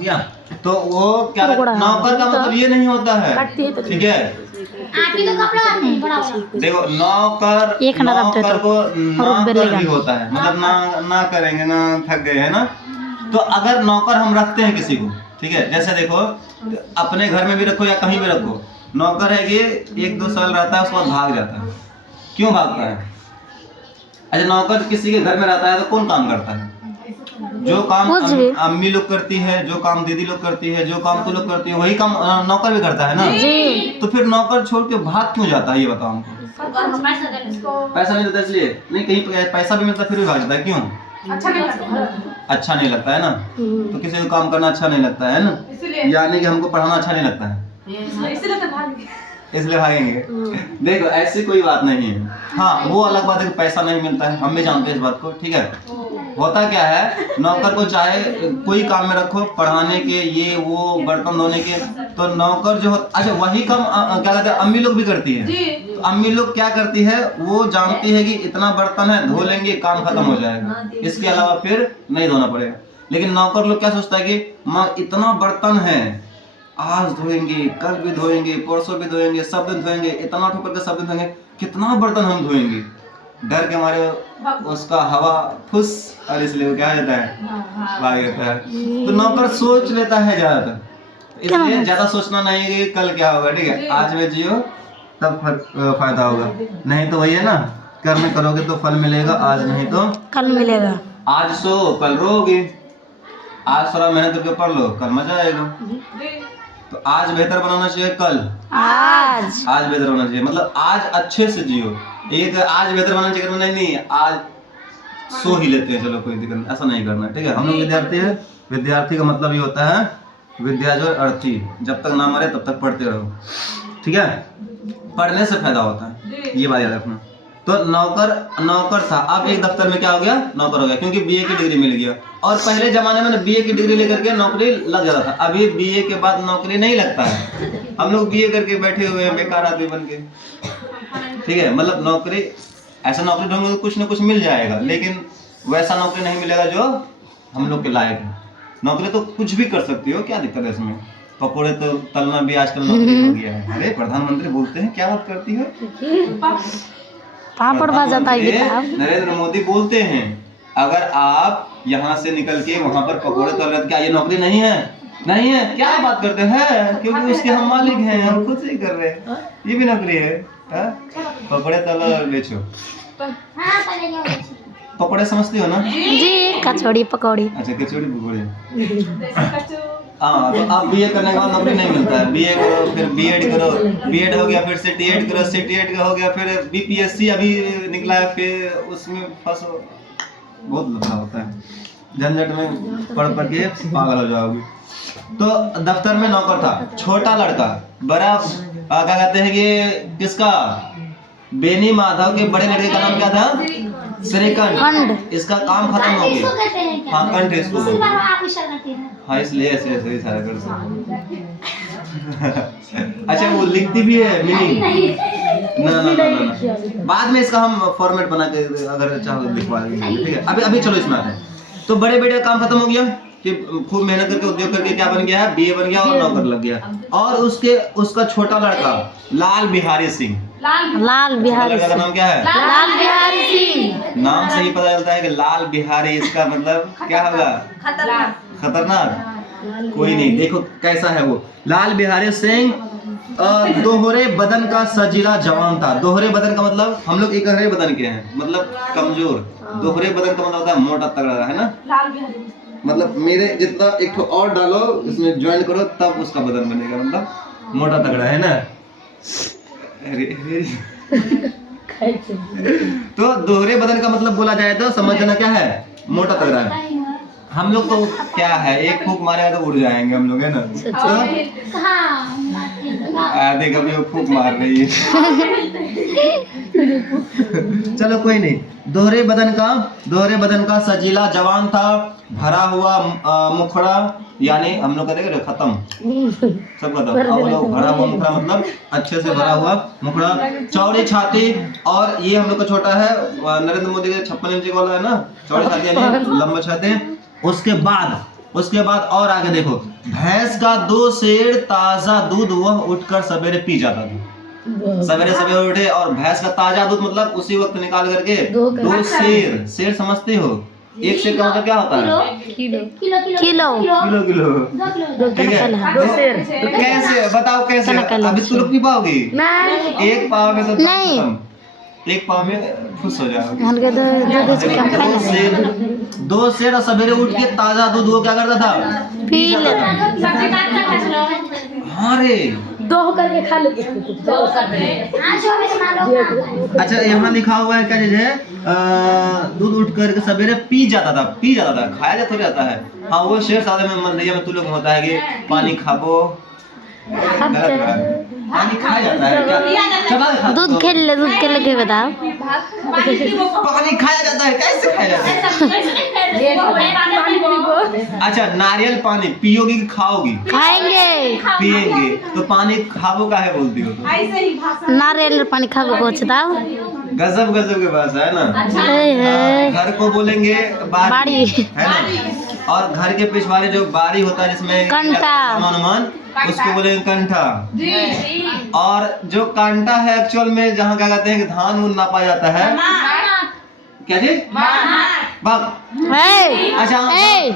क्या तो वो क्या नौकर का मतलब ये नहीं होता है, ठीक है। देखो नौकर को नौकर भी होता है, मतलब ना करेंगे ना थक गए है ना। तो अगर नौकर हम रखते हैं किसी को, ठीक है, जैसे देखो अपने घर में भी रखो या कहीं भी रखो, नौकर है कि 1-2 साल रहता है उसके बाद भाग जाता है। क्यों भागता है? अच्छा नौकर किसी के घर में रहता है तो कौन काम करता है? जो काम अम्मी लोग करती है, जो काम दीदी लोग करती है, जो काम तू लोग करती है, वही काम नौकर भी करता है ना। तो फिर नौकर छोड़ के भाग क्यों जाता है ये बताओ हमको। पैसा नहीं देता इसलिए नहीं, कहीं पैसा भी मिलता फिर भी भाग जाता है, क्यों? अच्छा नहीं लगता है ना। तो किसी को काम करना अच्छा नहीं लगता है ना, यानी कि हमको पढ़ाना अच्छा नहीं लगता है, इसलिए भागेंगे। देखो ऐसी कोई बात नहीं है। हाँ वो अलग बात है कि पैसा नहीं मिलता है, हम भी जानते हैं इस बात को, ठीक है। होता क्या है, नौकर को चाहे कोई काम में रखो, पढ़ाने के, ये वो बर्तन धोने के, तो नौकर जो अच्छा वही काम क्या कहते हैं अम्मी लोग भी करती है। तो अम्मी लोग क्या करती है, वो जानती है कि इतना बर्तन है, धो लेंगे काम खत्म हो जाएगा, इसके अलावा फिर नहीं धोना पड़ेगा। लेकिन नौकर लोग क्या सोचता है कि माँ इतना बर्तन है, आज धोएंगे, कल भी धोएंगे, परसों भी धोएंगे, सब दिन धोएंगे, इतना ठोकर के सब दिन धोएंगे, कितना बर्तन हम धोएंगे। डर के हमारे उसका हवा फुस, और इसलिए वो क्या रहता है, भाग जाता है। तो नौकर सोच लेता है ज्यादातर, इसलिए ज्यादा सोचना नहीं कि कल क्या होगा, ठीक है। आज में जियो तब फायदा होगा, नहीं तो वही है ना, कर्म करोगे तो फल मिलेगा, आज नहीं तो कल मिलेगा। आज सो कल रोगे, आज थोड़ा मेहनत करके पढ़ लो, कल मजा आएगा। तो आज बेहतर बनाना चाहिए, कल आज बेहतर होना चाहिए, मतलब आज अच्छे से जियो। एक आज बेहतर बनाना चाहिए, नहीं आज सो ही लेते हैं, चलो कोई दिक्कत नहीं, ऐसा नहीं करना, ठीक है। हम लोग विद्यार्थी है, विद्यार्थी का मतलब ये होता है विद्या जो अर्थी, जब तक ना मरे तब तक पढ़ते रहो, ठीक है। पढ़ने से फायदा होता है, ये बात याद रखना। तो नौकर था, अब एक दफ्तर में क्या हो गया, नौकर हो गया, क्योंकि बीए की डिग्री मिल गया। और पहले जमाने में बीए की डिग्री लेकर के नौकरी लग जाता था, अभी बीए के बाद नौकरी नहीं लगता है। हम लोग बीए करके बैठे हुए हैं बेकार आदमी बन के, ठीक है। मतलब नौकरी ऐसा नौकरी ढूंढोगे तो कुछ ना कुछ मिल जाएगा, लेकिन वैसा नौकरी नहीं मिलेगा जो हम लोग के लायक है। नौकरी तो कुछ भी कर सकती हो, क्या दिक्कत है इसमें। पकौड़े तो तलना भी आजकल नौकरी हो गया है। अरे प्रधानमंत्री बोलते हैं, क्या बात करती हो, नरेंद्र मोदी बोलते हैं अगर आप यहाँ से निकल के वहाँ पर पकौड़े तल रहे, क्या ये नौकरी नहीं है? नहीं है, क्या बात करते हैं, क्योंकि उसके हम मालिक हैं, हम खुद से ही कर रहे हैं, ये भी नौकरी है। पकौड़े तलो और बेचो। पकौड़े समझती हो ना जी, कचौड़ी पकौड़ी। अच्छा कचौड़ी पकौड़ी। हाँ तो अब बीए करने के बाद नौकरी नहीं मिलता है, बीए करो फिर बीएड करो, बीएड हो गया फिर सीटीएड करो, सीटीएड का हो गया फिर बीपीएससी अभी निकला है, फिर उसमें फंसो, बहुत लफड़ा होता है, झंझट में पढ़ के पागल हो जाओगे। तो दफ्तर में नौकर था, छोटा लड़का, बड़ा क्या कहते हैं कि किसका, बेनी माधव के बड़े लड़के का नाम क्या था, श्रीकंठ। इसका काम खत्म हो गया। हाँ कंठ इसको, हाँ इसलिए ऐसे ऐसे इशारा कर सकते। अच्छा वो लिखती भी है मीनिंग, ना बाद में इसका हम फॉर्मेट बना के अगर चाहो लिखवा देंगे, ठीक है। अभी चलो इसमें आते हैं। तो बड़े बेटे का काम खत्म हो गया कि खूब मेहनत करके उद्योग करके क्या बन गया है, बीए बन गया और नौकर लग गया। और उसका छोटा लड़का लाल बिहारी सिंह, लाल बिहारी लड़का का नाम क्या है, लाल बिहारी सिंह। नाम से ही पता चलता है कि लाल बिहारी, इसका मतलब क्या होगा, खतरनाक। कोई नहीं, देखो कैसा है वो लाल बिहारी सिंह। दोहरे बदन का सजीला जवान था। दोहरे बदन का मतलब हम लोग एक बदन के हैं, मतलब कमजोर। दोहरे बदन का मतलब होता है मोटा तगड़ा, है ना। मतलब मेरे जितना एक तो और डालो इसमें ज्वाइन करो तब उसका बदन बनेगा, मतलब मोटा तगड़ा, है ना। तो दोहरे बदन का मतलब बोला जाए तो समझ जाना क्या है, मोटा तगड़ा है। हम लोग तो क्या है, एक फूंक मारेगा तो उड़ जाएंगे हम लोग, है ना। देख अभी वो फूंक मार रही है। चलो कोई नहीं। दोहरे बदन का सजीला जवान था, भरा हुआ मुखड़ा, यानी हम लोग कहते हैं खत्म, सब खत्म। अब लोग भरा हुआ मुखड़ा मतलब अच्छे से भरा हुआ मुखड़ा, चौड़ी छाती। और ये हम लोग का छोटा है, नरेंद्र मोदी के 56 इंच वाला है ना, चौड़ी छाती यानी लंबा छाती। उसके बाद उसके बाद और आगे देखो, भैंस का 2 सेर ताजा दूध वह उठकर सवेरे पी जाता था। सवेरे सवेरे उठे और भैंस का ताजा दूध मतलब उसी वक्त निकाल करके 2 सेर, सेर समझते हो? 1 सेर का मतलब क्या होता है? किलो ठीक है, तो कैसे बताओ कैसे? अभी तुम लोग पी पाओगी? एक पाव में तो नहीं। एक पाव में खुश हो जाओगे। हल्के दूध से कम खाना 2 सेर और सवेरे उठ के ताजा दूध वो क्या करता था? पी लेता। हाँ रे, दो करके खा लेते। अच्छा यहाँ लिखा हुआ है क्या चीज है? दूध उठ करके सवेरे पी जाता था, खाया जा थोड़ी जाता है। हाँ वो शेर सादे में मंदिर में तू लोग होता है कि पानी खाबो, गलत है, पानी खाया जाता है क्या? दूध खेल ले के बताओ। पानी खाया जाता है, कैसे खाया जाता है? अच्छा नारियल पानी पियोगी कि खाओगी? खाएंगे। पिएंगे तो पानी खाबो काहे बोलती हो तुम? नारियल पानी खाबो को बताओ। गजब के भाषा है ना। है घर को बोलेंगे बाड़ी, बाड़ी। है ना, और घर के पिछवाड़े जो बाड़ी होता है जिसमें कंटा, सामान उसको बोलेंगे कंठा। और जो कांटा है एक्चुअल में जहाँ क्या कहते हैं कि धान उन नापा जाता है, क्या जी? बाग। अच्छा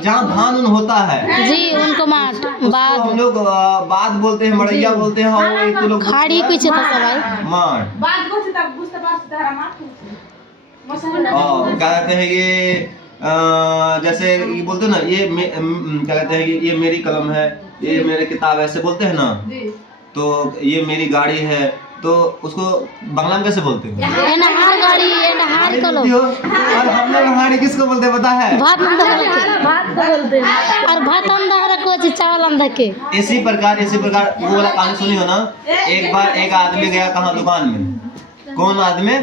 जहाँ धान उन होता है जी उनको माट उसको बाद हम लोग बात बोलते हैं, मड़ैया बोलते हैं, और तो लोग खाड़ी कुछ था सब माट। और क्या कहते हैं ये जैसे ये बोलते हैं ना, ये क्या कहते हैं कि ये मेरी कलम है, ये मेरी किताब है, ऐसे बोलते हैं ना। तो ये मेरी गाड़ी है, तो उसको बांग्ला में कैसे बोलते हो? एनहार गाड़ी एनहार कलो। और हम लोग हाड़ी किसको बोलते हैं पता है? भात अंदर बोलते हैं। और भात अंदर को चावल अंदर के। इसी प्रकार वो वाला कहानी सुनी हो ना? एक बार एक आदमी गया कहाँ दुकान में। कौन आदमी?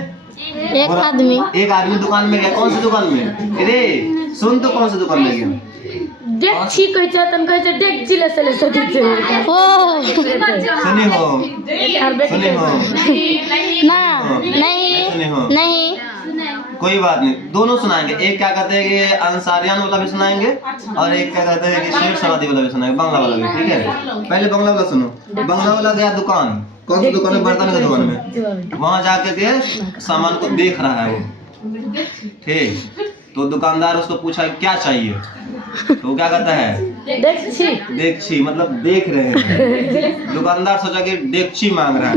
एक आदमी दुकान में गया। कौन सी दुकान में? अरे सुन तो, कौन सी दुकान में गया? डेक्ची कह छै तन कह छै डेक्ची ले से ओ सुनी हो ना नहीं कोई बात नहीं, दोनों सुनाएंगे। एक क्या कहते हैं कि अंसारियान वाला भी सुनाएंगे और एक क्या कहते हैं कि शेर सवादी वाला भी सुनाएंगे, बांग्ला वाला भी। ठीक है, पहले बांग्ला वाला सुनो। बांग्ला वाला गया दुकान, कौन सी दुकान में? बर्तन की दुकान में। वहाँ जाके के सामान को देख रहा है वो, ठीक। तो दुकानदार उसको पूछा क्या चाहिए, तो वो क्या कहता है? डेक्ची मतलब देख रहे हैं। दुकानदार सोचा कि डेक्ची मांग रहा है,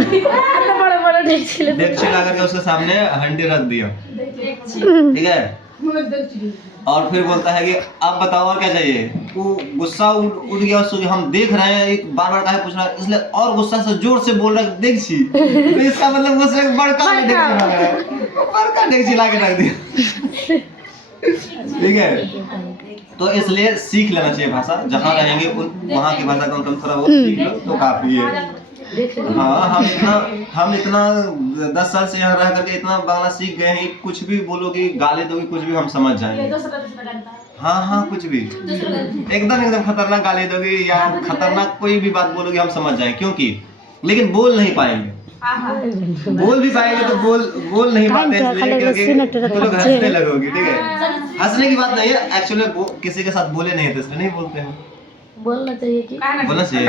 डेक्ची ला करके उसके सामने हंडी रख दिया, ठीक है। और फिर बोलता है कि अब बताओ और क्या चाहिए। वो गुस्सा उठ गया उसको, हम देख रहे हैं, एक बार काहे पूछ रहा है, इसलिए और गुस्सा से जोर से बोल रहा है डेक्ची। तो इसका मतलब उसने बड़का डेक्ची ला के रख दिया, ठीक है। तो इसलिए सीख लेना चाहिए भाषा, जहाँ रहेंगे वहाँ की भाषा को थोड़ा बहुत सीख लो तो काफी है। हाँ हम इतना 10 साल से यहाँ रह करके इतना बांग्ला सीख गए हैं, कुछ भी बोलोगी, गाली दोगी, कुछ भी हम समझ जाएंगे। हाँ कुछ भी एकदम खतरनाक गाली दोगी या खतरनाक कोई भी बात बोलोगी हम समझ जाएंगे, क्योंकि लेकिन बोल नहीं पाएंगे। बोल भी पाएंगे तो बोल नहीं पाते इसलिए क्योंकि तो लोग हंसने लगोगी, ठीक है। हंसने की बात नहीं है, एक्चुअली किसी के साथ बोले नहीं थे इसलिए नहीं बोलते हैं। बोलना चाहिए कि बोलना चाहिए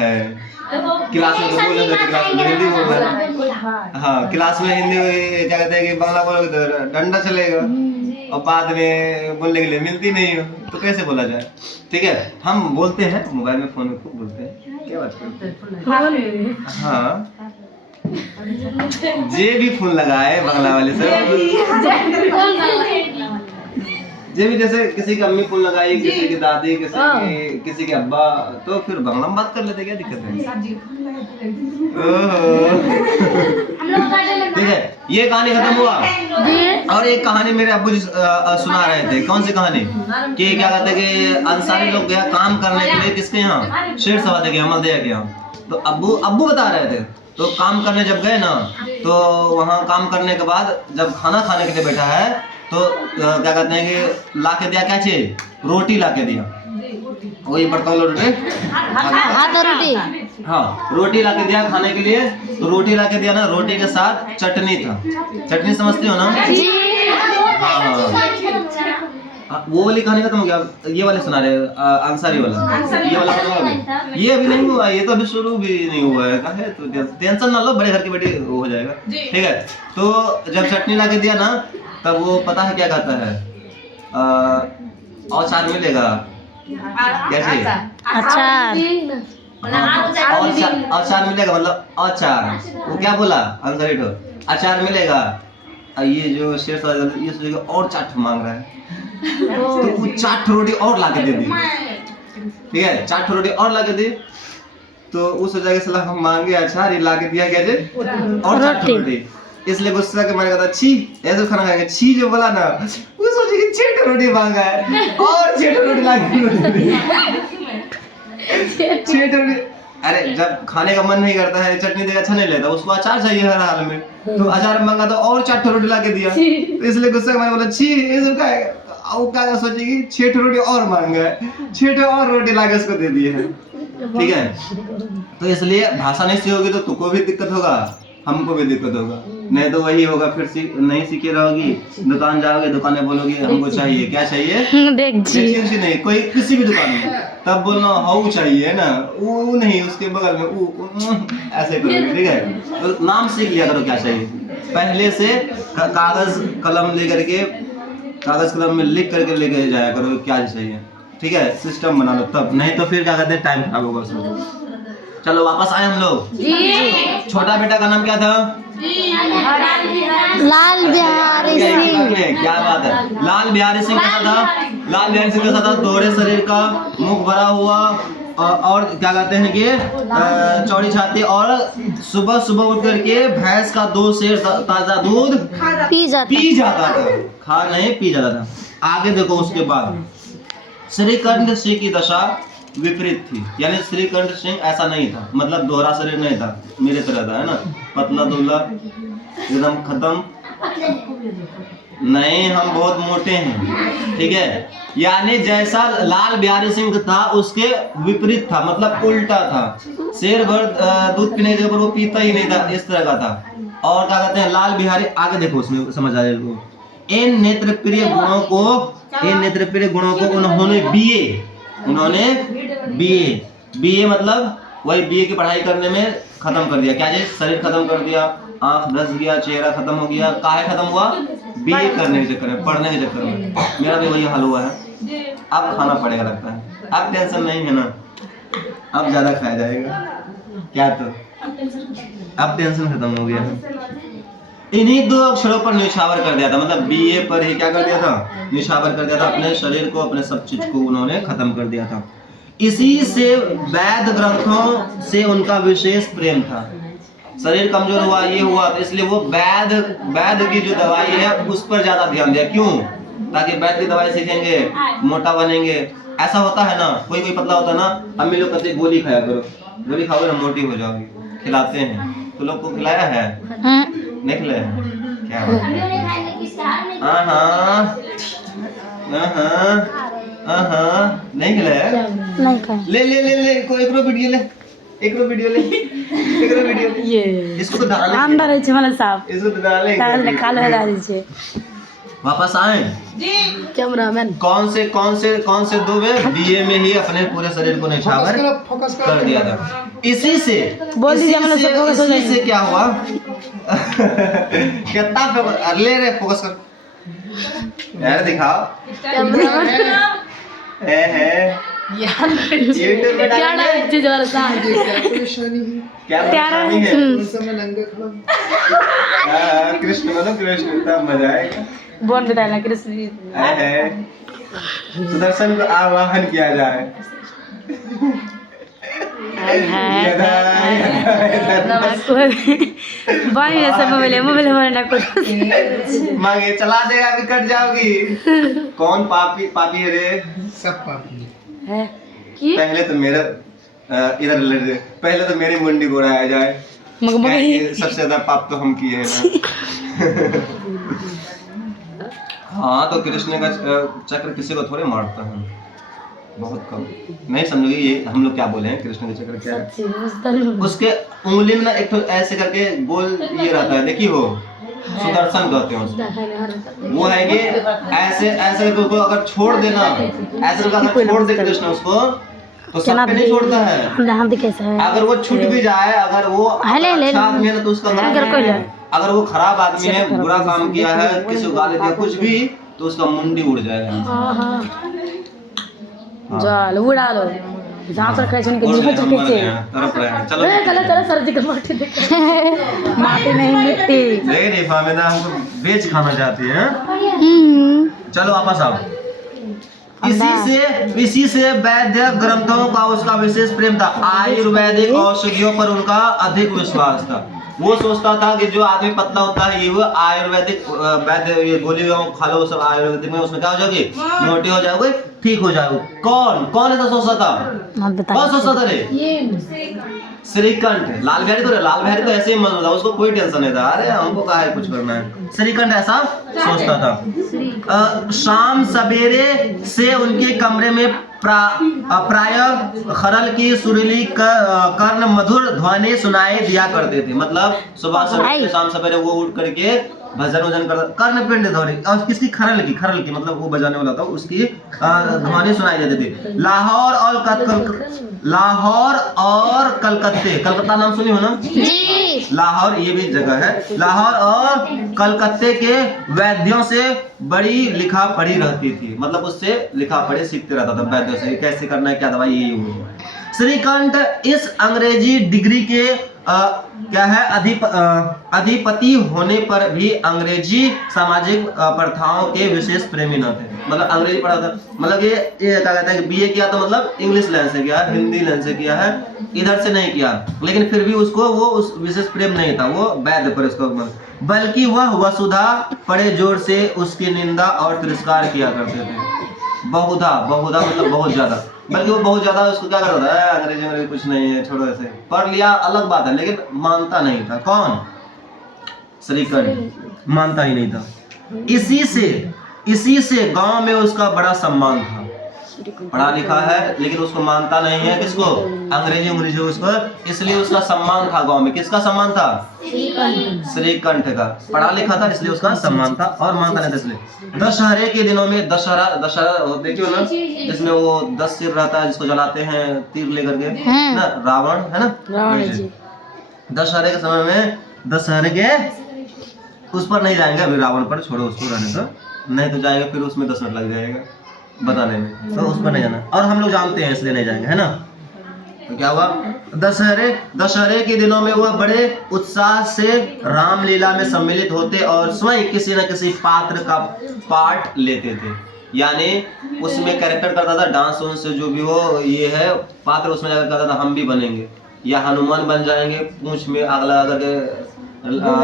है। क्लास में तो बोले थे, क्लास में हिंदी बोल रहे हैं। हाँ क्लास में हिंदी क्या कहते हैं कि बांग्ला बोलोगे तो डंडा चलेगा, और बाद में बोलने के लिए मिलती नहीं हो तो कैसे बोला जाए, ठीक है। हम बोलते हैं मोबाइल में, फोन में खूब बोलते हैं, क्या बात करते हैं। हाँ जे भी फोन लगाए बांग्ला वाले से, जे भी जैसे किसी की अम्मी फोन लगाई, किसी की दादी, किसी के अब्बा, तो फिर बांग्ला में बात कर लेते, क्या दिक्कत है। ठीक है, ये कहानी खत्म हुआ। और एक कहानी मेरे अब्बू जी सुना रहे थे। कौन सी कहानी? कि क्या कहते हैं कि अंसारी लोग गया काम करने के लिए किसके यहाँ? शेर सवादी के, अमलदया के यहाँ। तो अब्बू बता रहे थे, तो काम करने जब गए ना, तो वहाँ काम करने के बाद जब खाना खाने के लिए बैठा है, तो क्या कहते हैं कि ला के दिया क्या चीज? रोटी ला के दिया, वही बर्तन रोटी, हाँ रोटी ला के दिया खाने के लिए। तो रोटी ला के दिया ना, रोटी के साथ चटनी था। चटनी समझती हो ना? हाँ वो वाली कहानी खत्म हो गया, ये वाले सुना रहे आंसारी वाला, ये वाला खत्म हो गया। ये अभी नहीं हुआ, ये तो अभी शुरू भी नहीं हुआ है, काहे तो टेंशन ना लो, बड़े घर की बेटी वो हो जाएगा, ठीक है। तो जब चटनी ला के दिया ना, तब वो पता है क्या कहता है, अचार मिलेगा, कैसे अचार अचार मिलेगा, मतलब अचार, वो क्या बोला आंसर इट हो, अचार मिलेगा। ये जो शेर सवाल ये सोचेगा और चाट मांग रहा है, तो वो 4 रोटी और ला के दे दी, ठीक है, 4 रोटी और ला के दी, तो वो सोचा कि साला हम मांगे अचार, ये ला के दिया क्या जे और 4 रोटी, इसलिए गुस्सा के मारे कहता छी ऐसे खाना खाएंगे, छी जो बोला ना, वो सोचे कि 6 रोटी मांगा है और 6 रोटी ला के 6 रोटी। अरे जब खाने का मन नहीं करता है, चटनी देगा अच्छा नहीं लगता, उसको अचार चाहिए हर हाल में, तो अचार मांगा तो और 4 रोटी ला के दिया, तो इसलिए गुस्से में बोला छी ये का है, वो क्या सोचेगी 6 रोटी और मांगा है, 6 और रोटी ला के उसको दे दिए है, ठीक है। तो इसलिए भाषा नहीं सीखोगी तो तुमको भी दिक्कत होगा, हमको भी दिक्कत होगा, नहीं तो वही होगा, फिर नहीं सीखे रहोगी, दुकान जाओगे, दुकान में बोलोगी हमको चाहिए, क्या चाहिए, डेक्ची नहीं, कोई किसी भी दुकान में, तब बोलना हाउ चाहिए ना, वो नहीं, उसके बगल में ऐसे करोगे, ठीक है। तो नाम सीख लिया करो क्या चाहिए, पहले से कागज कलम लेकर के, कागज कलम में लिख करके लेके जाया करो क्या चाहिए, ठीक है, सिस्टम बना लो तब, नहीं तो फिर क्या कहते हैं टाइम खराब होगा उसमें। चलो वापस आए हम लोग। छोटा बेटा का नाम क्या था, लाल बिहारी सिंह। क्या बात है, लाल बिहारी सिंह कैसा था, लाल बिहारी सिंह कैसा था, दोहरे शरीर का, मुख भरा हुआ, और क्या कहते हैं कि चौड़ी छाती, और सुबह सुबह उठ करके भैंस का 2 सेर ताजा दूध पी जाता था, खा नहीं पी जाता था। आगे देखो उसके बाद श्रीकंठ सिंह की दशा विपरीत थी, यानी श्रीकंठ सिंह ऐसा नहीं था, मतलब दोहरा शरीर नहीं था, मेरे तरह था, है ना, पतला दुबला एकदम खत्म नहीं, हम बहुत मोटे हैं, ठीक है, यानी जैसा लाल बिहारी सिंह था उसके विपरीत था, मतलब उल्टा था, शेर भर दूध पीने के ऊपर वो पीता ही नहीं था, इस तरह का था। और क्या कहते हैं लाल बिहारी, आगे देखो उसमें समझ आ जाएगा, इन नेत्रप्रिय गुणों को उन्होंने बीए मतलब वही बीए की पढ़ाई करने में खत्म कर दिया, क्या जी, शरीर खत्म कर दिया, आंख धस गया, चेहरा खत्म हो गया, काहे खत्म हुआ, बीए करने के चक्कर में, पढ़ने के चक्कर में, मेरा भी वही हाल हुआ है। अब खाना पड़ेगा लगता है, अब टेंशन नहीं है ना, अब ज्यादा खाया जाएगा क्या, तो अब टेंशन खत्म हो गया है। इन्हीं 2 अक्षरों पर न्यौछावर कर दिया था, मतलब बीए पर ही क्या कर दिया था, न्यौछावर कर दिया था, अपने शरीर को, अपने सब चीज को उन्होंने खत्म कर दिया था। इसी से वैद्य ग्रंथों से उनका विशेष प्रेम था, शरीर कमजोर हुआ, ये हुआ, तो इसलिए वो वैद्य की जो दवाई है उस पर ज्यादा ध्यान दिया, क्यों, ताकि वैद्य की दवाई सीखेंगे, मोटा बनेंगे, ऐसा होता है ना, कोई पतला होता है ना, अम्मी लोग कहते गोली खाया करो, गोली खाओगे ना मोटी हो जाओगी, खिलाते हैं, तो लोग को खिलाया है, नहीं खिलाया है, क्या नहीं खिलाया, ले ले ले ले कोई एक वीडियो ले, ये इसको तो डालने अंदर है वाला साहब, इसको तो डालने काल है डाली छे। वापस आए कैमरामैन, कौन से 2 में बीए में ही अपने पूरे शरीर को न्यौछावर कर दिया था। इसी से क्या हुआ कितना ले रे फोकस कर यार, दिखाओ यूट्यूब पे क्या डाले चीज वाला साहब, क्या परेशानी है, उस समय नंगे खड़ा कृष्ण मतलब कृष्ण, तब मजा आएगा, बोल बताया कृष्ण सुदर्शन को आवाहन किया जाए, मोबाइल मांगे चला देगा, अभी कट जाओगी। कौन पापी है रे, सब पापी है। पहले तो मेरा इधर पहले तो मेरी मुंडी गोड़ाया जाए, सबसे ज्यादा पाप तो हम किए हैं ना। हाँ तो कृष्ण का चक्र किसी को थोड़े मारता है, बहुत कम, नहीं समझोगे ये हम लोग क्या बोले हैं, कृष्ण का चक्र क्या है, उसके उंगली में ना एक तो ऐसे करके गोल ये रहता है, देखिए हो सुदर्शन कहते हैं उसको। वो है कि ऐसे ऐसे तो उसको अगर छोड़ देना, ऐसे तो अगर छोड़ दे कृष्ण उसको तो सब पे नहीं छोड़ता है। कैसे है अगर वो छूट भी जाए, अगर वो अच्छा आदमी है ना तो उसका अगर वो खराब आदमी है, बुरा काम किया है, किसी को गाली दिया कुछ भी, तो उसका मुंडी उड़ जाएगा। जाल उड़ा लो जहाँ पर कहे सुन के मुंह पर कैसे तरफ रहे। चलो चलो चलो सर जी का माटी देख माटी नहीं मिट्टी नहीं फामिदा हमको बेच खाना चाहती है। चलो वापस आओ। इसी से वैद्य ग्रंथों का उसका विशेष प्रेम था। आयुर्वेदिक औषधियों पर उनका अधिक विश्वास था। वो सोचता था कि जो आदमी पतला होता है ये वो आयुर्वेदिक वैद्य ये गोली खा लो सब आयुर्वेदिक में उसमें क्या हो जाएगी, मोटी हो जाओगे, ठीक हो जाओगे। कौन ऐसा सोचता था? कौन सोचता था रे? श्रीकंठ। लाल बिहारी तो ऐसे ही मजबूत था, उसको कोई टेंशन नहीं था, अरे हमको क्या है कुछ करना है। श्रीकंठ ऐसा सोचता था। शाम सवेरे से उनके कमरे में प्राय खरल की सुरीली कर्ण मधुर ध्वनि सुनाई दिया करते थे। मतलब सुबह से शाम सवेरे वो उठ करके भजन करता। कर्ण पिंड ध्वनि और किसकी? खरल की मतलब वो बजाने वाला था, उसकी ध्वनि सुनाई देती थी। लाहौर और कलकत्ता नाम सुनी हो ना? लाहौर ये भी जगह है। लाहौर और कलकत्ते के वैद्यों से बड़ी लिखा पढ़ी रहती थी। मतलब उससे लिखा पढ़ी सीखते रहता था वैद्यों से, कैसे करना है, क्या दवाई, ये श्रीकंठ इस अंग्रेजी डिग्री के क्या है अधिपति होने पर भी अंग्रेजी सामाजिक प्रथाओं के विशेष प्रेमी न थे। मतलब अंग्रेजी पढ़ा था, मतलब ये क्या कहते हैं कि बीए किया तो मतलब इंग्लिश लाइन से किया है, हिंदी लाइन से किया है, इधर से नहीं किया, लेकिन फिर भी उसको वो उस विशेष प्रेम नहीं था, वो वैद्य पर उसको, बल्कि वह वसुधा बड़े जोर से उसकी निंदा और तिरस्कार किया करते थे। बहुधा मतलब बहुत ज्यादा, बल्कि वो बहुत ज्यादा उसको क्या करता है, अंग्रेजी कुछ नहीं है, छोड़ो ऐसे पढ़ लिया अलग बात है, लेकिन मानता नहीं था। कौन? श्रीकंठ मानता ही नहीं था। इसी से गांव में उसका बड़ा सम्मान था। पढ़ा लिखा है लेकिन उसको मानता नहीं है, किसको? अंग्रेजी उसको, इसलिए उसका सम्मान था गांव में। किसका सम्मान था? श्रीकंठ का। पढ़ा लिखा था इसलिए उसका सम्मान था और मानता नहीं था इसलिए। दशहरे के दिनों में दशहरा देखियो ना, जिसमें वो 10 सिर रहता है, जिसको जलाते हैं तीर लेकर के ना, रावण है ना, रावण जी। दशहरे के समय में, दशहरे के उस पर नहीं जाएंगे अभी, रावण पर छोड़ो उसको, रहने दो, नहीं तो जाएगा फिर उसमें 10 मिनट लग जाएगा बताने में, तो उस पर नहीं जाना, और हम लोग जानते हैं इसलिए नहीं जाएंगे, है ना। तो क्या हुआ? दशहरे के दिनों में वह बड़े उत्साह से रामलीला में सम्मिलित होते और स्वयं किसी न किसी पात्र का पाठ लेते थे। यानी उसमें कैरेक्टर करता था, डांस वांस से जो भी हो ये है पात्र, उसमें जाकर करता था हम भी बनेंगे, या हनुमान बन जाएंगे, पूंछ में आग लगा करके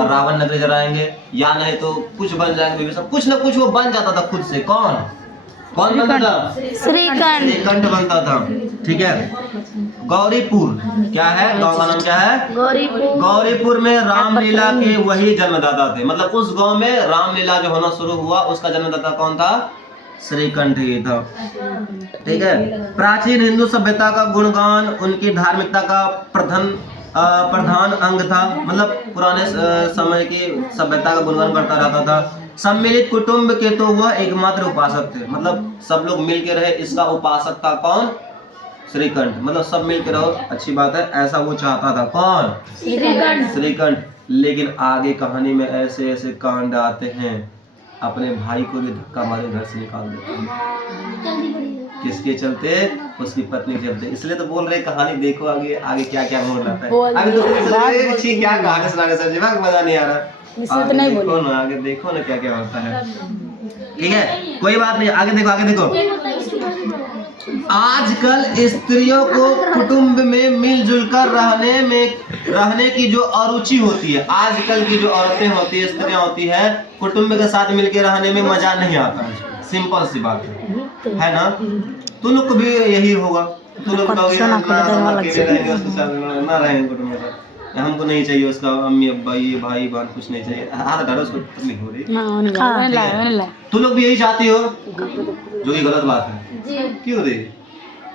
रावण नगरी जलाएंगे, या नहीं तो कुछ बन जाएंगे, सब कुछ न कुछ वो बन जाता था खुद से। कौन बनता था? श्रीकंठ बनता था। ठीक है। गौरीपुर क्या है? गांव का नाम क्या है? गौरीपुर में रामलीला के वही जन्मदाता थे। मतलब उस गांव में रामलीला जो होना शुरू हुआ उसका जन्मदाता कौन था? श्रीकंठ ही था। ठीक है। प्राचीन हिंदू सभ्यता का गुणगान उनकी धार्मिकता का प्रधान अंग था। मतलब पुराने समय की सभ्यता का गुणगान करता रहता था। सम्मिलित कुटुंब के तो वह एकमात्र उपासक थे। मतलब सब लोग मिल के रहे, इसका उपासक था कौन? श्रीकंठ। मतलब सब मिल के रहो, अच्छी बात है, ऐसा वो चाहता था। कौन? श्रीकंठ। लेकिन आगे कहानी में ऐसे ऐसे कांड आते हैं, अपने भाई को भी धक्का मारे घर से निकाल देते हैं। किसके चलते? उसकी पत्नी के चलते। इसलिए तो बोल रहे कहानी देखो, आगे आगे क्या क्या मोड़ लाता है। आगे तो क्या कहानी सुनाने सर जी, मजा नहीं आ रहा। आगे देखो ना, आगे देखो ना क्या क्या होता है। ठीक है, कोई बात नहीं, आगे देखो। आजकल स्त्रियों को कुटुंब में मिलजुल कर रहने की जो अरुचि होती है, आजकल की जो औरतें होती है, स्त्रियां होती है, कुटुंब के साथ मिलकर रहने में मजा नहीं आता है। सिंपल सी बात है ना। तुम लोग को भी यही होगा, तुम लोग अकेले रहेंगे उसके साथ ना रहेंगे कुटुंब में, हमको नहीं चाहिए उसका अम्मी अब्बा ये भाई बहन कुछ नहीं चाहिए, हाथ धरो उसको तकलीफ हो रही। तुम लोग भी यही चाहती हो, जो कि गलत बात है। क्यों रे?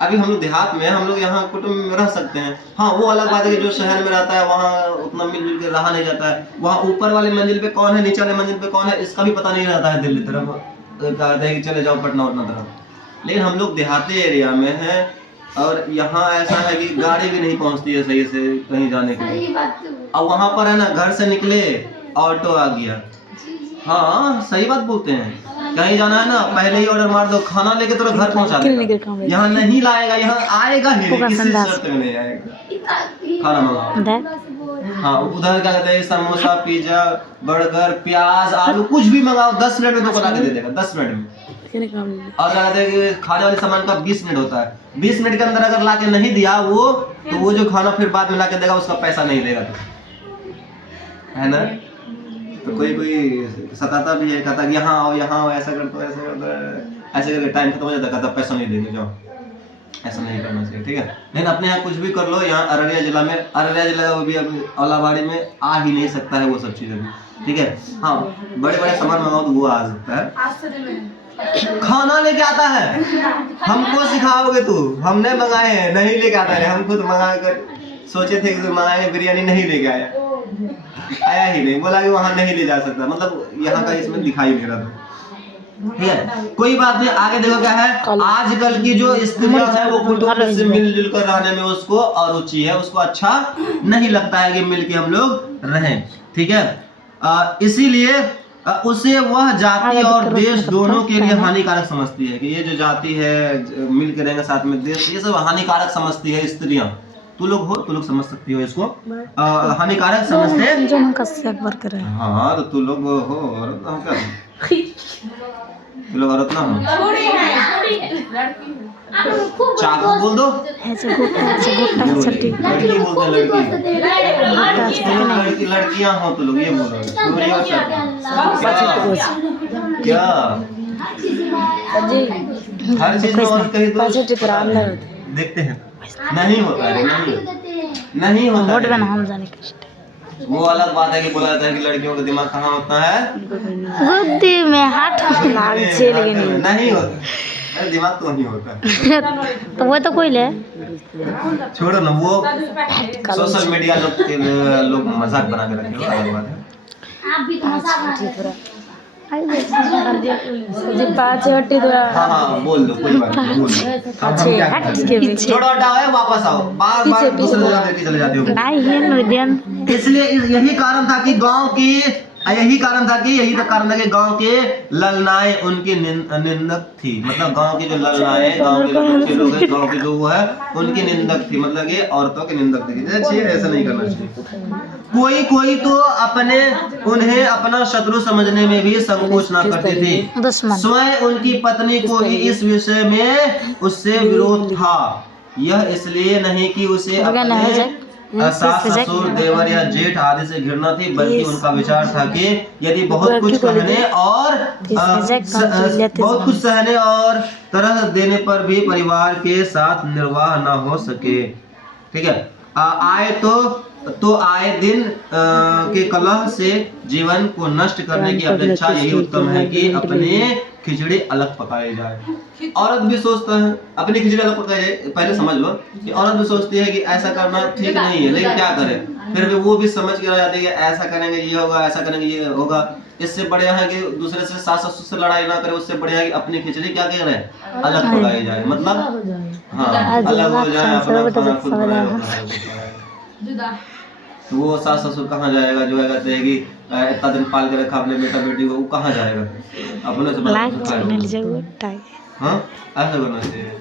अभी हम लोग देहात में, हम लोग यहाँ कुटुंब में रह सकते हैं। हाँ, वो अलग बात है कि जो शहर में रहता है वहाँ उतना मिलजुल के रहा नहीं जाता है। वहाँ ऊपर वाली मंजिल पे कौन है, नीचे वाले मंजिल पे कौन है, इसका भी पता नहीं रहता है। दिल्ली तरफ कहते हैं कि चले जाओ पटना उटना तरफ, लेकिन हम लोग देहाती एरिया में हैं और यहाँ ऐसा है कि गाड़ी भी नहीं पहुँचती है सही से कहीं जाने के लिए। और वहाँ पर है ना, घर से निकले ऑटो आ गया। हाँ, सही बात बोलते हैं। कहीं जाना है ना, पहले ही ऑर्डर मार दो, खाना लेके तो घर पहुंचा देगा। यहाँ नहीं लाएगा, यहाँ आएगा ही नहीं, किसी शर्त में नहीं आएगा। खाना मंगाओ, हाँ उधर क्या कहते हैं, समोसा, पिज्जा, बर्गर, प्याज, आलू, कुछ भी मंगाओ 10 मिनट में तो बना के दे देगा, 10 मिनट में। और क्या कहते हैं कि खाने वाले सामान का 20 मिनट होता है। 20 मिनट के अंदर अगर ला के नहीं दिया वो, तो वो जो खाना फिर बाद में ला के देगा उसका पैसा नहीं देगा, है ना। तो कोई सताता भी है, कहता कि यहाँ आओ, ऐसा कर दो, ऐसा कर दो, ऐसे करके टाइम खत्म हो जाता है, कहता पैसा नहीं देंगे, जाओ। ऐसा नहीं करना चाहिए, ठीक है। लेकिन अपने यहाँ कुछ भी कर लो, यहाँ अररिया जिला में, अररिया जिला भी अभी औलाबाड़ी में आ ही नहीं सकता है वो सब चीज़ अभी, ठीक है। हाँ, बड़े बड़े सामान मंगाओ तो वो आ सकता है। खाना लेके आता है, हमको सिखाओगे तू, हमने मंगाए हैं, नहीं लेके आता है। हम खुद मंगा कर सोचे थे कि मंगाए, बिरयानी नहीं लेके आया ही नहीं, बोला कि वहाँ नहीं ले जा सकता, मतलब यहाँ का इसमें दिखाई दे रहा था, ठीक है। कोई बात नहीं, आगे देखो क्या है। आजकल की जो स्त्रियां है वो कुटुंब से मिलजुल कर रहने में उसको अरुचि है, उसको अच्छा नहीं लगता है कि मिलके हम लोग रहें, ठीक है। इसीलिए उसे वह जाति और देश दोनों के लिए हानिकारक समझती है कि ये जो जाति है मिल के रहेंगे साथ में, देश, ये सब हानिकारक समझती है स्त्रियां। तू लोग समझ सकती हो इसको, हानिकारक समझते हैं जो हम कस्य एक बार करे। हाँ, तो तू लोग हो औरत ना हो क्या? तू लोग औरत ना हो? चाकू बोल दो, ऐसे गुट्टा छट्टी लड़की बोलते लड़की, लड़कियां हो तो लोग ये बोल रहे हो क्या? हर चीज में औरत कही तो देखते हैं, नहीं होता है, नहीं होता है। हम जाने वो अलग बात है कि बोला जाता है कि लड़कियों का दिमाग कहाँ होता है, बुद्धि में, हाथ नहीं होता, अरे दिमाग तो नहीं होता है। तो वो तो कोई ले छोड़ो ना, वो सोशल मीडिया लोग मजाक बना के रखे, अलग बात है। हाँ, बोल दो, कोई बात नहीं, बोल दो। छोड़ो, हटाओ, वापस आओ, बार दूसरे जगह लेके चले जाते हो। इसलिए यही कारण था कि गांव के ललनाएं उनकी निंदक थी, मतलब गांव की जो ललनाएं, गांव के लोग हैं, गांव के जो वो है उनकी निंदक थी, मतलब ये औरतों की निंदक थी। अच्छी, ऐसा नहीं करना चाहिए। कोई तो उन्हें अपना शत्रु समझने में भी संकोच ना करती थी। स्वयं उनकी पत्नी को ही इस विषय में उससे विरोध था। यह इसलिए नहीं कि उसे अपने सास, ससुर, देवर या जेठ आदि से घृणा थी, बल्कि उनका विचार था कि यदि बहुत कुछ सहने और तरह देने पर भी परिवार के साथ निर्वाह न हो सके, ठीक है, आए दिन के कलह से जीवन को नष्ट करने की अपेक्षा यही उत्तम है कि अपने खिचड़ी अलग पकाई जाए। औरत भी सोचता है अपनी खिचड़ी अलग पकाई जाए। पहले समझ लो कि औरत भी सोचती है कि ऐसा करना ठीक नहीं है, लेकिन क्या करें, फिर भी वो भी समझ के रह जाती है कि ऐसा करेंगे ये होगा, ऐसा करेंगे ये होगा। इससे बढ़िया है कि दूसरे से, सास ससुर से लड़ाई ना करे, उससे बढ़िया है कि अपनी खिचड़ी क्या कह रहे हैं, अलग पकाई जाए, मतलब हाँ अलग हो जाए, अपना खाना खुद बनाए। तो वो सास ससुर कहाँ जाएगा, जो है कहते हैं कि इतना दिन पाल के रखा अपने बेटा बेटी को, वो कहाँ जाएगा, अपने से हाँ ऐसा करना चाहिए,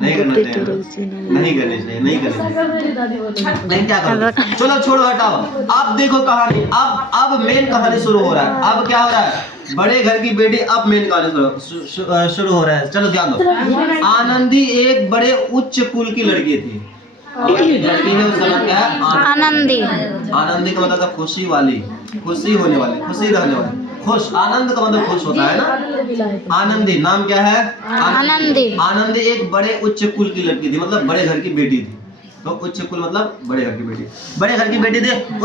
नहीं करना चाहिए, नहीं क्या करो, चलो छोड़ो, हटाओ। अब देखो कहानी, अब मेन कहानी शुरू हो रहा है। अब क्या हो रहा है, बड़े घर की बेटी, अब मेन कहानी शुरू हो रहा है। चलो ध्यान दो। आनंदी एक बड़े उच्च कुल की लड़की थी। लड़की है, उसका नाम क्या है, आनंदी। आनंदी का मतलब खुशी वाली, खुशी होने वाली, खुशी रहने वाली, खुश। आनंद का मतलब खुश होता है ना। आनंदी नाम क्या है, आनंदी एक बड़े उच्च कुल की लड़की थी, मतलब बड़े घर की बेटी थी। तो उच्च कुल मतलब बड़े घर की बेटी, बड़े घर की बेटी थी।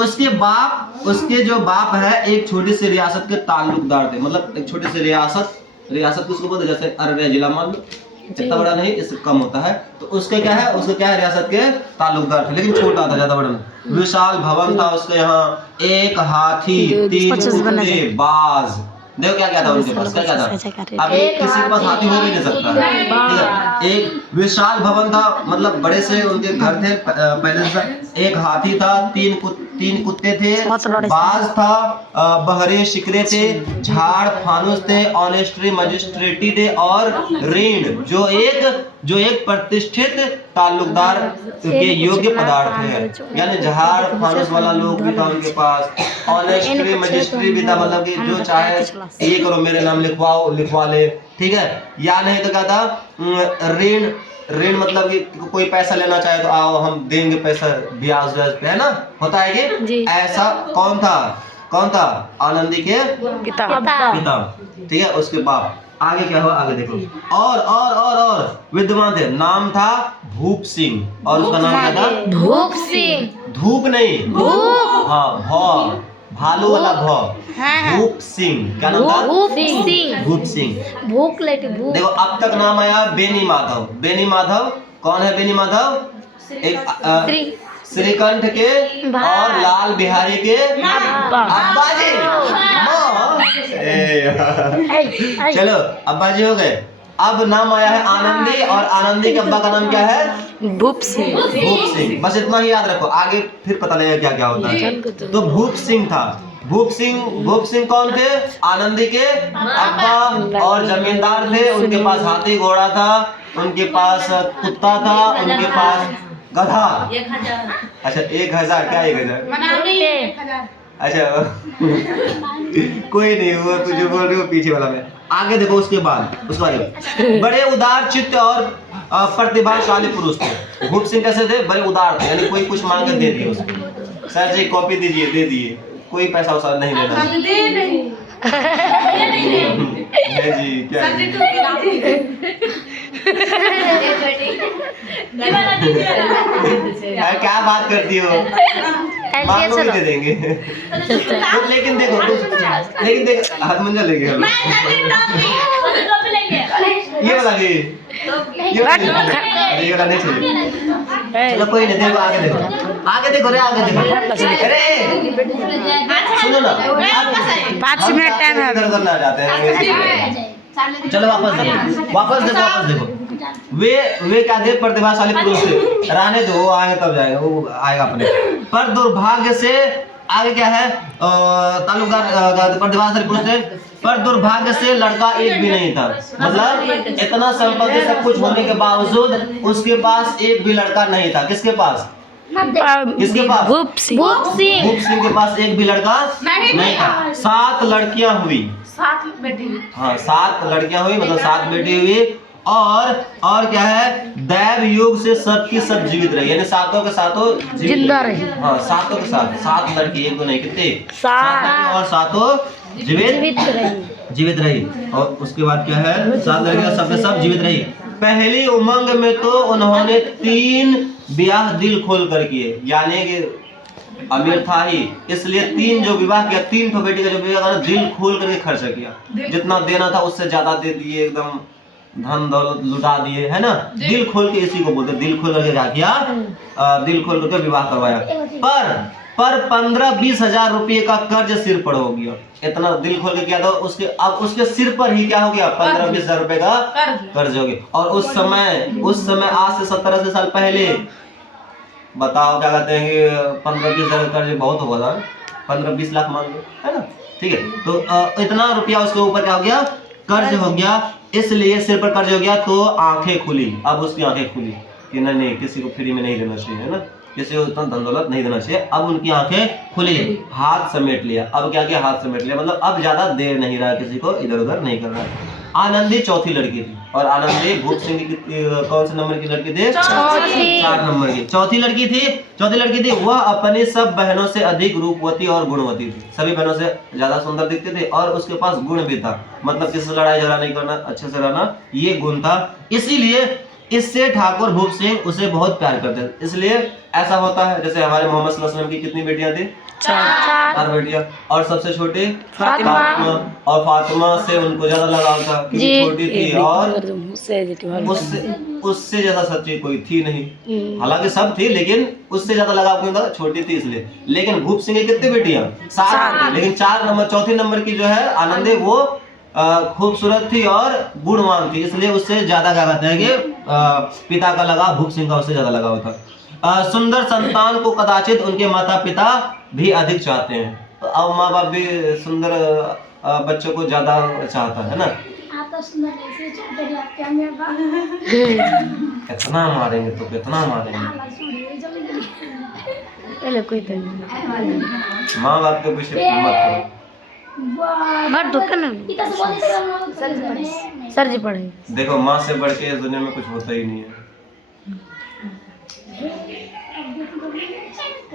उसके जो बाप है एक छोटी सी रियासत के ताल्लुकदार थे, मतलब एक छोटी सी रियासत किसको बोलते, जैसे अररिया जिला मान लो, इतना बड़ा नहीं, इससे कम होता है। तो उसके क्या है, उसके क्या है, रियासत के ताल्लुकदार थे, लेकिन छोटा था, ज्यादा बड़ा नहीं। विशाल भवन था उसके यहाँ, एक हाथी, 3 कुत्ते, बाज, देखो क्या क्या था उनके पास, क्या क्या था। अभी किसी के पास हाथी हो भी नहीं सकता, ठीक है। एक विशाल भवन था, मतलब बड़े से उनके घर थे पहले से। एक हाथी था, 3 कुत्ते थे, बाज था, बहरे शिकरे थे, झाड़ फानुस थे, ऑनेस्ट्री मजिस्ट्रेटी थे, और ऋण जो एक प्रतिष्ठित ताल्लुकदार के योग्य पदार्थ है। यानी झाड़ फानुस वाला लोग भी था उनके पास, ऑनेस्ट्री मजिस्ट्री भी था, मतलब कि जो चाहे ये करो मेरे नाम लिखवा ले, ठीक है। या नहीं तो क्या था, ऋण मतलब कि कोई पैसा लेना चाहे तो आओ हम देंगे पैसा, ब्याज पे, है ना, होता है कि ऐसा। कौन था आनंदी के पिता, ठीक है, उसके बाप। आगे क्या हुआ, आगे देखो। और विद्वान थे, नाम था भूप सिंह, और उसका नाम क्या था, भूप सिंह, धूप नहीं, हाँ, भालू वाला भूप सिंह, क्या नाम था, भूप सिंह। भूख लेटी भूख। देखो अब तक नाम आया बेनी माधव। कौन है बेनी माधव, एक श्रीकंठ के और लाल बिहारी के अब्बा जी। चलो अब्बा जी हो गए। अब नाम आया है आनंदी, और आनंदी के अब्बा का नाम क्या है, भूप सिंह। बस इतना ही याद रखो, आगे फिर पता लगेगा क्या क्या होता है। तो भूप सिंह था। भूप सिंह कौन थे, आनंदी के अब्बा, और जमींदार थे। उनके पास हाथी घोड़ा था, उनके पास कुत्ता था, उनके पास गधा। अच्छा 1000, क्या 1000? अच्छा कोई नहीं, वो तुझे बोल रही हो पीछे वाला में। आगे देखो, उसके बाद बड़े उदार चित्त और प्रतिभाशाली पुरुष थे। भूप सिंह कैसे थे, बड़े उदार थे, यानी कोई कुछ मांग दे दिए उसको, सर जी कॉपी दीजिए, दे दिए, कोई पैसा वैसा नहीं लेना है जी। क्या क्या बात करती हो, मांगो भी दे देंगे। लेकिन देखो हरमंजा लेंगे, ये वाला भी, ये वाला नहीं चाहिए। चलो कोई नहीं, देखो आगे देखो रे, आगे देखो। अरे सुनो ना, 5 मिनट टाइम है, इधर ना जाते हैं। चलो वापस देखो। वे क्या थे, प्रतिभाशाली पुरुष थे। रहने दो, वो आएगा तब जाएगा, वो आएगा अपने। पर दुर्भाग्य से आगे क्या है, ताल्लुकदार प्रतिभाशाली पुरुष थे, पर दुर्भाग्य से लड़का एक भी नहीं था। मतलब इतना संपत्ति सब कुछ होने के बावजूद उसके पास एक भी लड़का नहीं था। किसके पास, भूप सिंह के पास एक भी लड़का नहीं था। 7 लड़कियां हुई, 7 लड़कियां हुई, मतलब 7 बेटी हुई। और क्या है, दैव योग से सबकी सब जीवित रही, यानी सातों के सातों जिंदा रही। हाँ, सातों के साथ 7 लड़की, एक दो नहीं, कितने, 7, और सातों जीवित रही। और उसके बाद क्या है, 7 लड़कियां सब के सब जीवित रही। पहली उमंग में तो उन्होंने 3 ब्याह दिल खोल कर किए, यानी कि अमीर था ही, इसलिए 3 जो विवाह किया, 3 तो बेटी का जो विवाह दिल खोल करके खर्च किया, जितना देना था उससे ज्यादा दे दिए, एकदम धन दौलत लुटा दिए, है ना। दिल खोल के इसी को बोलते, दिल खोल करके क्या किया, दिल खोल करके विवाह करवाया। पर 15-20 हजार रुपये का कर्ज सिर पर हो गया। इतना दिल खोल के किया था, अब उसके सिर पर ही क्या हो गया, 15-20 हजार रुपए का कर्ज हो गया। और उस समय आज से 17 साल पहले, बताओ क्या कहते हैं कि 15-20 हजार का कर्ज बहुत होगा था, 15-20 लाख मान लो, है ना, ठीक है। तो इतना रुपया उसके ऊपर क्या हो गया, कर्ज हो गया, इसलिए सिर पर कर्ज हो गया। तो आंखें खुली, अब उसकी आंखें खुली कि नहीं, किसी को फ्री में नहीं देना चाहिए, है ना, किसी को उतना धन दौलत नहीं देना चाहिए। अब उनकी आंखें खुली, हाथ समेट लिया। अब क्या किया, हाथ समेट लिया, मतलब अब ज्यादा देर नहीं रहा, किसी को इधर उधर नहीं कर रहा। आनंदी चौथी लड़की थी, और आनंदी भूप सिंह की कौन से नंबर की लड़की थी, 4 नंबर की चौथी लड़की थी। वह अपनी सब बहनों से अधिक रूपवती और गुणवती थी, सभी बहनों से ज्यादा सुंदर दिखती थी, और उसके पास गुण भी था, मतलब किसी से लड़ाई झगड़ा नहीं करना, अच्छे से रहना, ये गुण था। इसीलिए इससे ठाकुर भूप सिंह उसे बहुत प्यार करते थे। इसलिए ऐसा होता है, जैसे हमारे मोहम्मद सल्लल्लाहु अलैहि वसल्लम की कितनी बेटियां थी, 4 बेटियां। और सबसे छोटी फातिमा। और फातिमा से उनको ज्यादा लगाव था क्योंकि छोटी थी और उससे ज्यादा सच्ची कोई थी नहीं। हालांकि सब थी लेकिन उससे ज्यादा लगाव क्यों था, छोटी थी इसलिए। लेकिन भूप सिंह की कितनी बेटियां? 7। लेकिन 4 नंबर की जो है आनंदी वो खूबसूरत थी और गुणवान थी, इसलिए उससे ज्यादा क्या कहते हैं कि पिता का लगाव भूप सिंह का उससे ज्यादा लगाव था। सुंदर संतान को कदाचित उनके माता पिता भी अधिक चाहते हैं। तो अब माँ बाप भी सुंदर बच्चों को ज्यादा चाहता है ना। कितना मारेंगे तो कितना मारेंगे, माँ बाप के पीछे मत करो। सर जी पढ़े। देखो माँ से बढ़ के इस दुनिया में कुछ होता ही नहीं है।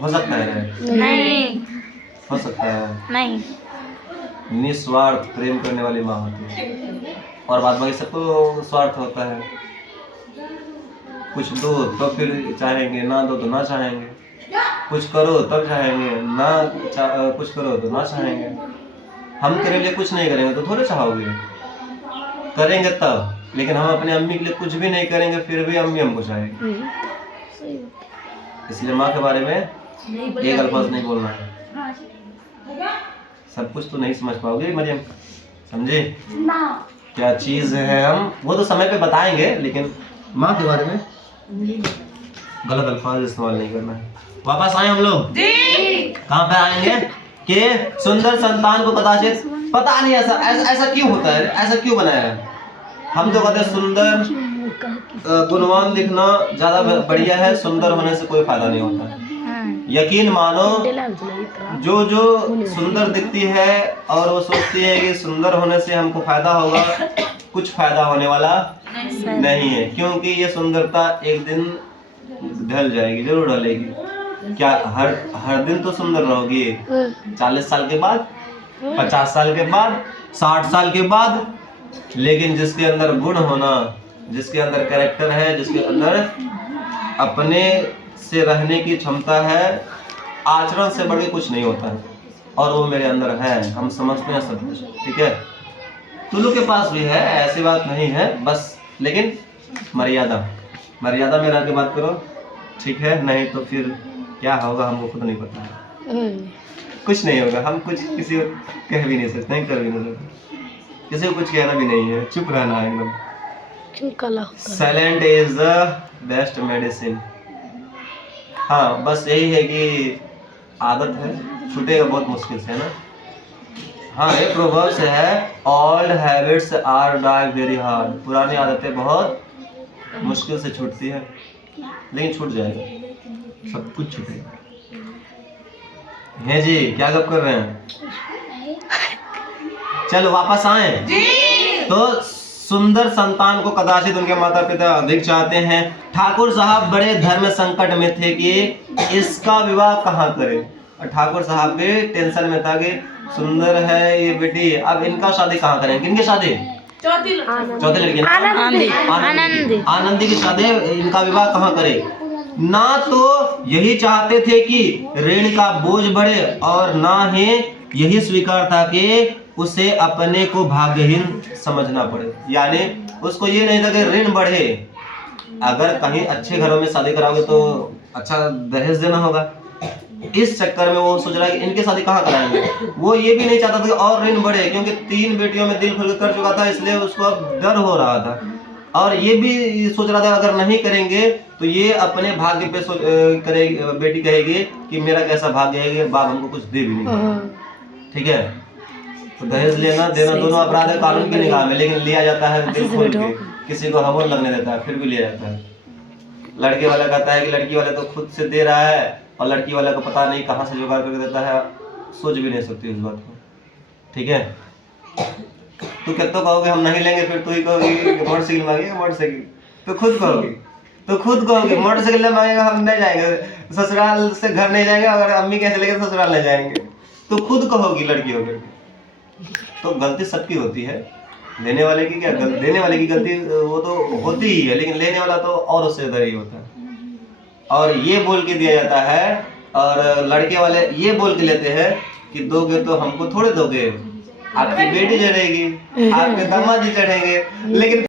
हो सकता है? नहीं हो सकता है। नहीं। निस्वार्थ प्रेम करने वाली माँ होती है और बाद बाकी सबको स्वार्थ होता है। कुछ दो तो फिर चाहेंगे, ना दो तो ना चाहेंगे। कुछ करो तब चाहेंगे, कुछ करो तो ना चाहेंगे। हम तेरे लिए कुछ नहीं करेंगे तो थोड़े चाहोगे, करेंगे तब। लेकिन हम अपने अम्मी के लिए कुछ भी नहीं करेंगे फिर भी अम्मी हमको चाहेगी। इसलिए माँ के बारे में एक अल्फाज नहीं बोलना है। सब कुछ तो नहीं समझ पाओगे मरियम, समझे क्या चीज है। हम वो तो समय पे बताएंगे लेकिन माँ के बारे में गलत अल्फाज इस्तेमाल नहीं करना है। वापस आए हम लोग कहाँ पे आएंगे कि सुंदर संतान को कदाचित, पता नहीं ऐसा क्यों होता है, ऐसा क्यों बनाया है। हम तो कहते हैं सुंदर गुणवान दिखना ज्यादा बढ़िया है, सुंदर होने से कोई फायदा नहीं होता। यकीन मानो जो सुंदर दिखती है और वो सोचती है कि सुंदर होने से हमको फायदा होगा, कुछ फायदा होने वाला नहीं है। क्योंकि ये सुंदरता एक दिन ढल जाएगी, जरूर ढलेगी। क्या हर दिन तो सुंदर रहोगी? 40 साल के बाद, 50 साल के बाद, 60 साल के बाद। लेकिन जिसके अंदर गुण होना, जिसके अंदर कैरेक्टर है, जिसके अंदर अपने से रहने की क्षमता है, आचरण से बढ़ के कुछ नहीं होता है और वो मेरे अंदर है। हम समझते हैं सब कुछ, ठीक है। तुलू के पास भी है, ऐसी बात नहीं है बस। लेकिन मर्यादा में रह के बात करो, ठीक है। नहीं तो फिर क्या होगा हमको खुद नहीं पता है। कुछ नहीं होगा, हम कुछ किसी को कह भी नहीं सकते, कर भी नहीं सकते, किसी को कुछ कहना भी नहीं है, चुप रहना है एकदम। Silent is the best medicine. हाँ बस यही है कि आदत है, छूटेगा बहुत मुश्किल से, है ना। हाँ एक प्रोवर्ब्स है, old habits are die very hard. पुरानी आदतें बहुत मुश्किल से छूटती है, लेकिन छूट जाएगा, सब कुछ छूटेगा। है जी, क्या गप कर रहे हैं? चलो वापस आए। तो सुंदर संतान को कदाचित उनके माता पिता अधिक चाहते हैं। ठाकुर साहब बड़े धर्म संकट में थे कि इसका विवाह कहाँ करें। और ठाकुर साहब भी टेंशन में था कि सुंदर है ये बेटी, अब इनका शादी कहाँ करें। किनकी शादी? चौथी लड़की आनंदी की शादी, इनका विवाह कहाँ करें। ना तो यही चाहते थे कि ऋण का बोझ बढ़े और ना ही यही स्वीकार था कि उसे अपने को भाग्यहीन समझना पड़े। यानी उसको ये नहीं था कि ऋण बढ़े, अगर कहीं अच्छे घरों में शादी कराओगे तो अच्छा दहेज देना होगा। इस चक्कर में वो सोच रहा है कि इनके शादी कहाँ कराएंगे। वो ये भी नहीं चाहता था कि और ऋण बढ़े, क्योंकि 3 बेटियों में दिल खुल कर चुका था, इसलिए उसको अब डर हो रहा था। और ये भी सोच रहा था अगर नहीं करेंगे तो ये अपने भाग्य पे करेगी, बेटी कहेगी कि मेरा कैसा भाग्य है कि बाप हमको कुछ दे भी नहीं। ठीक है, तो दहेज लेना देना दोनों अपराध है कानून की निगाह में, लेकिन लिया जाता है दिल खोल के। किसी को हवन लगने देता है फिर भी लिया जाता है। लड़के वाला कहता है कि लड़की वाले तो खुद से दे रहा है और लड़की वाला को पता नहीं कहाँ से जुगाड़ करके देता है, सोच भी नहीं सकती उस बात को। ठीक है, तू क्या तो कहोगे हम नहीं लेंगे, फिर तू ही कहोगी मोटरसाइकिल मांगेगा, मोटरसाइकिल तो खुद कहोगी मोटरसाइकिल मांगेगा, हम नहीं जाएंगे ससुराल से, घर नहीं जाएंगे, अगर अम्मी कैसे लेके ससुराल नहीं जाएंगे, तो खुद कहोगी लड़की होकर। तो गलती सबकी होती है, लेने वाले की क्या देने वाले की गलती वो तो होती ही है, लेकिन लेने वाला तो और उससे ज्यादा ही होता है। और ये बोल के दिया जाता है और लड़के वाले ये बोल के लेते हैं कि दोगे तो हमको थोड़े दोगे, आपकी बेटी चढ़ेगी, आपके दामाद जी चढ़ेंगे, लेकिन